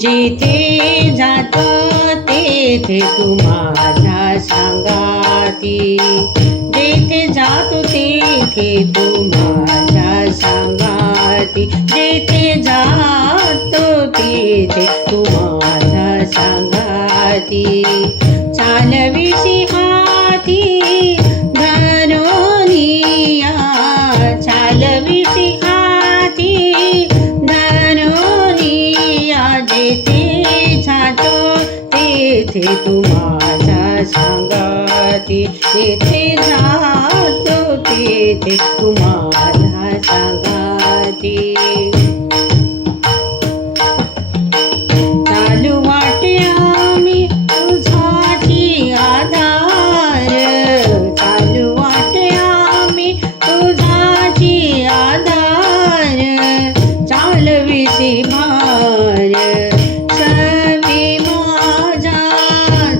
जिथे जातो तेथे तू माझ्या सांगाती, जेथे जातो तेथे तू माझ्या सांगाती, जेथे जातो तेथे तू माझ्या सांगाती. चालविशी हाती धनुनिया, चालविशी हाती धनुनिया, जेथे जातो तेथे तू माझ्या सांगाती, जेथे जातो तेथे तू माझ्या सांगाती. चालू वाटे आम्ही तुझाची आधार, चालू वाटे आम्ही तुझाची आधार, चालविशी भार सवे माझा,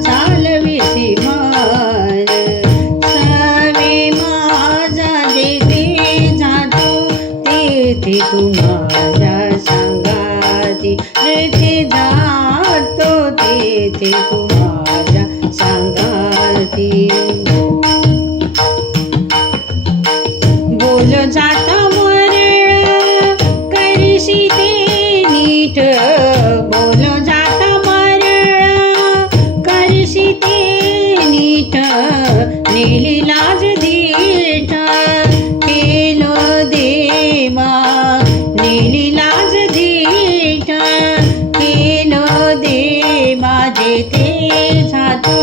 चालविशी भार सवे माझा, जेथे जातो तेथे तू माझ्या सांगाती, जेथे जातो तेथे तू माझ्या सांगाती. बोल जाता मरळ करीशी ते नीट, बोल जाता मरळ करीशी ते नीट, नेली लाज धीट केलो देवा, नेली लाज धीट केलो देवा, जेथे जातो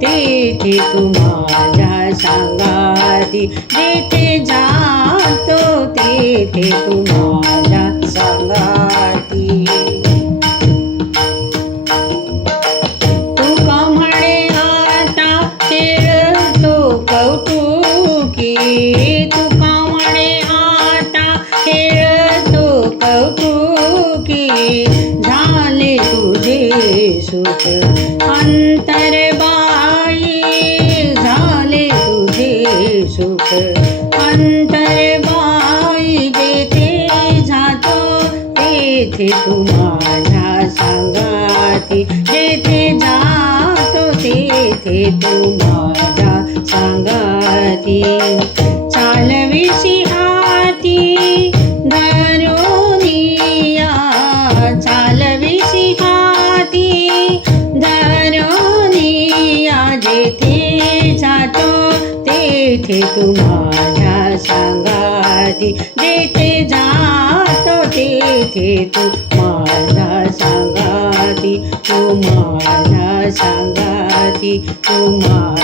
तेथे तू माझ्या सांगाती, जेथे जातो तेथे तू माझ्या सांगाती. तुका म्हणे आता खेळतो कौतुकी, तुका म्हणे आता खेळतो कौतुकी, झाले तुझे सुख अंतरबाई, झाले तुझे सुख अंतरबाई, जेथे जातो तेथे तू माझ्या सांगाती, जेथे जातो तेथे तू माझ्या सांगाती. चालविशी हाती धनुनिया, चालविशी हाती धनुनिया, जेथे जातो तेथे तू माझ्या सांगाती, जेथे जातो तेथे तू माझ्या सांगाती, तू माझ्या सांगाती, तू माझ्या